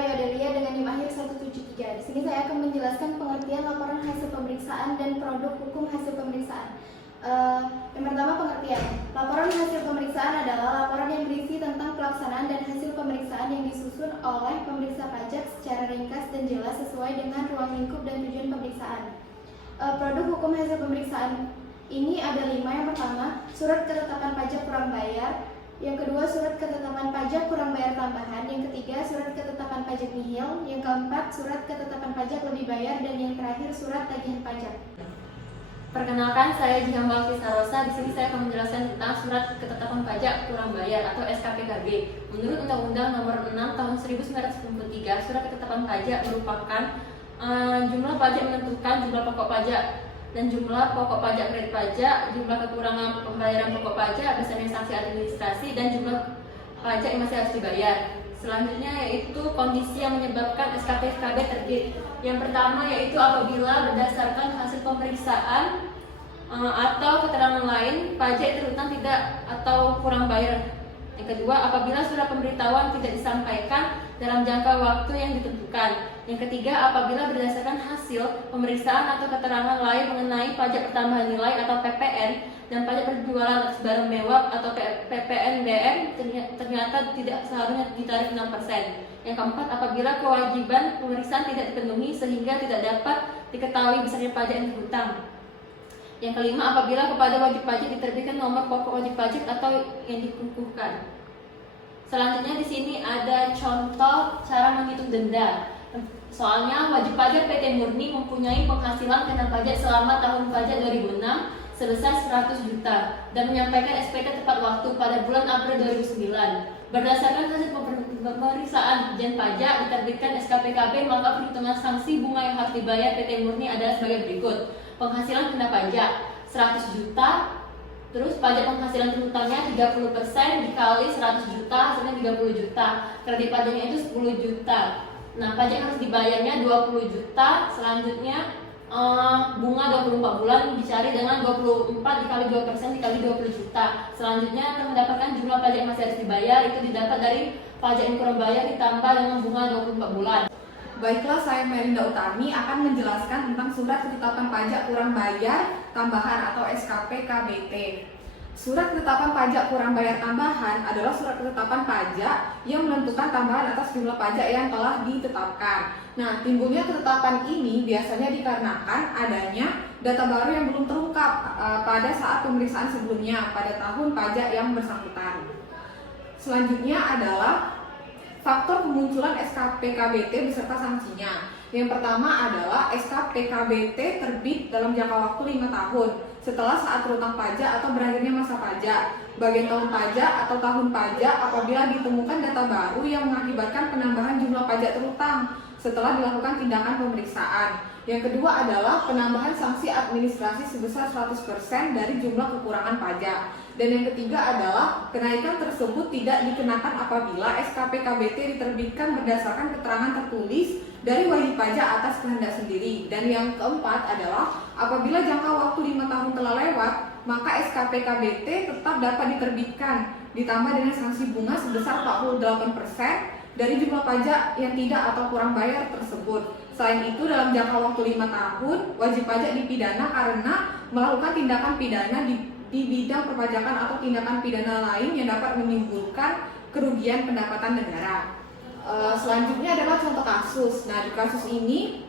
Yodelia dengan NIM akhir 173. Di sini saya akan menjelaskan pengertian laporan hasil pemeriksaan dan produk hukum hasil pemeriksaan. Yang pertama, pengertian. Laporan hasil pemeriksaan adalah laporan yang berisi tentang pelaksanaan dan hasil pemeriksaan yang disusun oleh pemeriksa pajak secara ringkas dan jelas sesuai dengan ruang lingkup dan tujuan pemeriksaan. Produk hukum hasil pemeriksaan ini ada 5. Yang pertama, surat ketetapan pajak kurang bayar. Yang kedua, surat ketetapan pajak kurang bayar tambahan. Yang ketiga, surat ketetapan pajak nihil. Yang keempat, surat ketetapan pajak lebih bayar. Dan yang terakhir, surat tagihan pajak. Perkenalkan, saya Jihan Balkis Rosa. Di sini saya akan menjelaskan tentang surat ketetapan pajak kurang bayar atau SKPKB. Menurut Undang-Undang Nomor 6 Tahun 1993, surat ketetapan pajak merupakan jumlah pajak menentukan jumlah pokok pajak dan jumlah pokok pajak kredit pajak, jumlah kekurangan pembayaran pokok pajak, besarnya sanksi administrasi, dan jumlah pajak yang masih harus dibayar. Selanjutnya yaitu kondisi yang menyebabkan SKPKB terbit. Yang pertama yaitu apabila berdasarkan hasil pemeriksaan atau keterangan lain pajak terutang tidak atau kurang bayar. Yang kedua, apabila surat pemberitahuan tidak disampaikan dalam jangka waktu yang ditentukan. Yang ketiga, apabila berdasarkan hasil pemeriksaan atau keterangan lain mengenai pajak pertambahan nilai atau PPN dan pajak penjualan atas barang mewah atau PPNBM ternyata tidak seharusnya ditarif 6%. Yang keempat, apabila kewajiban pemeriksaan tidak dipenuhi sehingga tidak dapat diketahui besarnya pajak yang berhutang. Yang kelima, apabila kepada wajib pajak diterbitkan nomor pokok wajib pajak atau yang dikukuhkan. Selanjutnya di sini ada contoh cara menghitung denda. Soalnya wajib pajak PT Murni mempunyai penghasilan kena pajak selama tahun pajak 2006 sebesar 100 juta dan menyampaikan SPT tepat waktu pada bulan April 2009. Berdasarkan hasil pemeriksaan Dijen Pajak diterbitkan SKPKB, maka perhitungan sanksi bunga yang harus dibayar PT Murni adalah sebagai berikut. Penghasilan kena pajak 100 juta, terus pajak penghasilan terhutangnya 30% dikali 100 juta hasilnya 30 juta. Kredit pajaknya itu 10 juta. Nah, pajak harus dibayarnya 20 juta. Selanjutnya bunga 24 bulan dicari dengan 24 dikali 2% dikali 20 juta. Selanjutnya akan mendapatkan jumlah pajak yang masih harus dibayar, itu didapat dari pajak yang kurang bayar ditambah dengan bunga 24 bulan. Baiklah, saya Melinda Utami akan menjelaskan tentang surat ketetapan pajak kurang bayar tambahan atau SKPKBT. Surat ketetapan pajak kurang bayar tambahan adalah surat ketetapan pajak yang menentukan tambahan atas jumlah pajak yang telah ditetapkan. Nah, timbulnya ketetapan ini biasanya dikarenakan adanya data baru yang belum terungkap pada saat pemeriksaan sebelumnya pada tahun pajak yang bersangkutan. Selanjutnya adalah faktor kemunculan SKPKBT beserta sanksinya. Yang pertama adalah SKPKBT terbit dalam jangka waktu 5 tahun setelah saat terutang pajak atau berakhirnya masa pajak, bagian tahun pajak atau tahun pajak apabila ditemukan data baru yang mengakibatkan penambahan jumlah pajak terutang setelah dilakukan tindakan pemeriksaan. Yang kedua adalah penambahan sanksi administrasi sebesar 100% dari jumlah kekurangan pajak. Dan yang ketiga adalah kenaikan tersebut tidak dikenakan apabila SKPKBT diterbitkan berdasarkan keterangan tertulis dari wajib pajak atas kehendak sendiri. Dan yang keempat adalah apabila jangka waktu 5 tahun telah lewat, maka SKPKBT tetap dapat diterbitkan ditambah dengan sanksi bunga sebesar 48% dari jumlah pajak yang tidak atau kurang bayar tersebut. Selain itu, dalam jangka waktu 5 tahun, wajib pajak dipidana karena melakukan tindakan pidana di bidang perpajakan atau tindakan pidana lain yang dapat menimbulkan kerugian pendapatan negara. Selanjutnya adalah contoh kasus. Nah, di kasus ini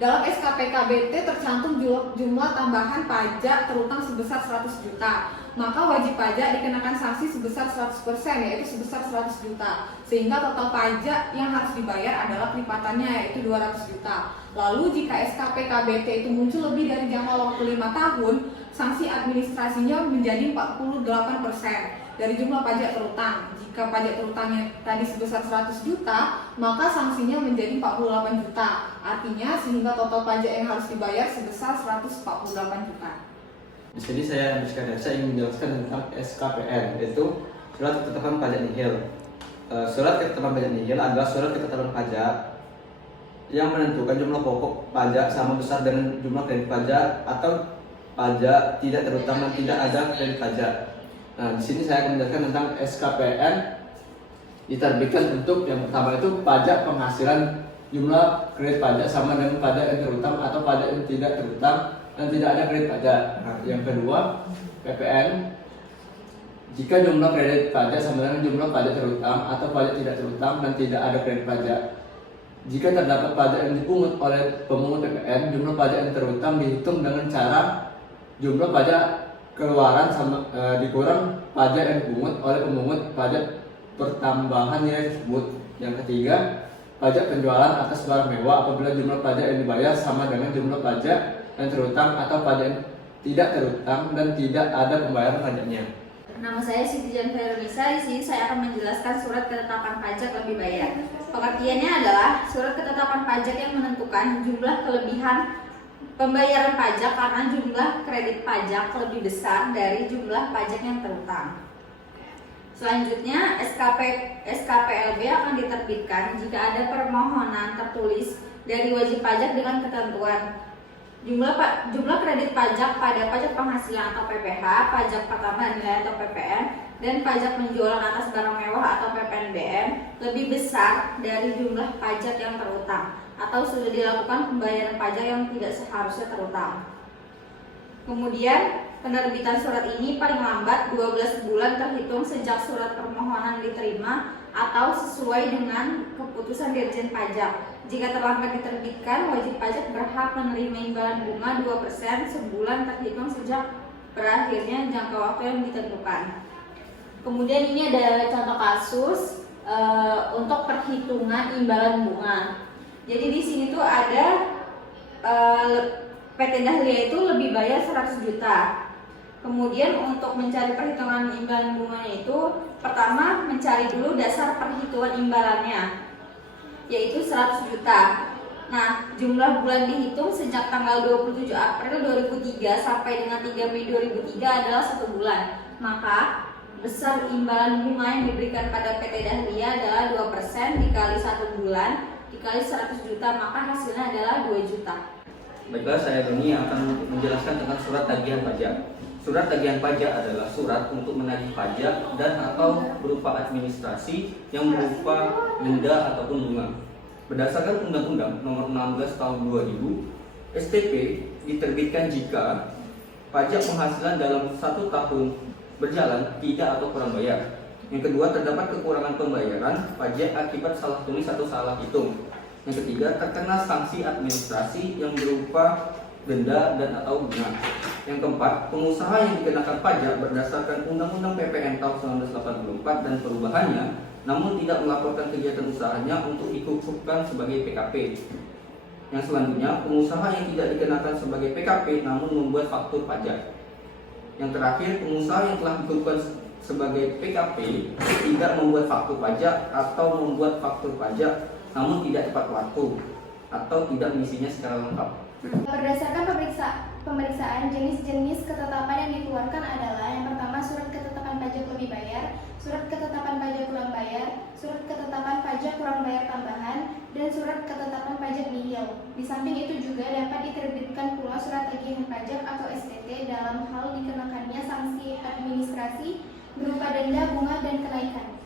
dalam SKPKBT tercantum jumlah tambahan pajak terutang sebesar 100 juta. Maka wajib pajak dikenakan sanksi sebesar 100%, yaitu sebesar 100 juta. Sehingga total pajak yang harus dibayar adalah kelipatannya, yaitu 200 juta. Lalu jika SKPKBT itu muncul lebih dari jangka waktu 5 tahun, sanksi administrasinya menjadi 48% dari jumlah pajak terutang. Jika pajak terutangnya tadi sebesar 100 juta, maka sanksinya menjadi 48 juta. Artinya sehingga total pajak yang harus dibayar sebesar 148 juta. Di sini saya ingin menjelaskan tentang SKPN, yaitu surat ketetapan pajak nihil. Surat ketetapan pajak nihil adalah surat ketetapan pajak yang menentukan jumlah pokok pajak sama besar dengan jumlah kredit pajak atau pajak tidak terutang dan tidak ada kredit pajak. Nah, di sini saya akan menjelaskan tentang SKPN diterbitkan untuk yang pertama itu pajak penghasilan jumlah kredit pajak sama dengan pajak yang terutang atau pajak yang tidak terutang dan tidak ada kredit pajak. Nah, yang kedua PPN jika jumlah kredit pajak sama dengan jumlah pajak terutang atau pajak tidak terutang dan tidak ada kredit pajak. Jika terdapat pajak yang dipungut oleh pemungut PPN, jumlah pajak yang terutang dihitung dengan cara jumlah pajak keluaran sama dikurang pajak yang dipungut oleh pemungut pajak pertambahan nilai tersebut. Yang ketiga, pajak penjualan atas barang mewah apabila jumlah pajak yang dibayar sama dengan jumlah pajak yang terutang atau pajak yang tidak terutang dan tidak ada pembayaran pajaknya. Nama saya Siti Jan Fairunisa. Di sini saya akan menjelaskan surat ketetapan pajak lebih bayar. Pengertiannya adalah surat ketetapan pajak yang menentukan jumlah kelebihan pembayaran pajak karena jumlah kredit pajak lebih besar dari jumlah pajak yang terutang. Selanjutnya, SKPLB akan diterbitkan jika ada permohonan tertulis dari wajib pajak dengan ketentuan jumlah kredit pajak pada pajak penghasilan atau PPH, pajak pertambahan nilai atau PPN, dan pajak penjualan atas barang mewah atau PPNBM lebih besar dari jumlah pajak yang terutang atau sudah dilakukan pembayaran pajak yang tidak seharusnya terutang. Kemudian, penerbitan surat ini paling lambat 12 bulan terhitung sejak surat permohonan diterima atau sesuai dengan keputusan Dirjen Pajak. Jika terlambat diterbitkan, wajib pajak berhak menerima imbalan bunga 2% sebulan terhitung sejak berakhirnya jangka waktu yang ditentukan. Kemudian ini ada contoh kasus untuk perhitungan imbalan bunga. Jadi di sini tuh ada PT Dahlia itu lebih bayar 100 juta. Kemudian untuk mencari perhitungan imbalan bunganya itu pertama mencari dulu dasar perhitungan imbalannya, yaitu 100 juta. Nah, jumlah bulan dihitung sejak tanggal 27 April 2003 sampai dengan 3 Mei 2003 adalah 1 bulan. Maka besar imbalan bunga yang diberikan pada PT Dahlia adalah 2% dikali 1 bulan dikali 100 juta, maka hasilnya adalah 2 juta. Baiklah, saya Doni akan menjelaskan tentang surat tagihan pajak. Surat tagihan pajak adalah surat untuk menagih pajak dan atau berupa administrasi yang berupa denda ataupun bunga. Berdasarkan Undang-Undang Nomor 16 Tahun 2000, STP diterbitkan jika pajak penghasilan dalam 1 tahun berjalan tidak atau kurang bayar. Yang kedua, terdapat kekurangan pembayaran pajak akibat salah tulis atau salah hitung. Yang ketiga, terkena sanksi administrasi yang berupa denda dan atau bunga. Yang keempat, pengusaha yang dikenakan pajak berdasarkan Undang-Undang PPN tahun 1984 dan perubahannya, namun tidak melaporkan kegiatan usahanya untuk dikukuhkan sebagai PKP. Yang selanjutnya, pengusaha yang tidak dikenakan sebagai PKP namun membuat faktur pajak. Yang terakhir, pengusaha yang telah dikukuhkan sebagai PKP tidak membuat faktur pajak atau membuat faktur pajak namun tidak tepat waktu atau tidak mengisinya secara lengkap. Berdasarkan pemeriksaan jenis-jenis ketetapan yang dikeluarkan adalah yang pertama surat ketetapan pajak lebih bayar, surat ketetapan pajak kurang bayar, surat ketetapan pajak kurang bayar tambahan, dan surat ketetapan pajak nihil. Di samping itu juga dapat diterbitkan pula surat tagihan pajak atau STT dalam hal dikenakannya sanksi administrasi berupa denda, bunga, dan kenaikan.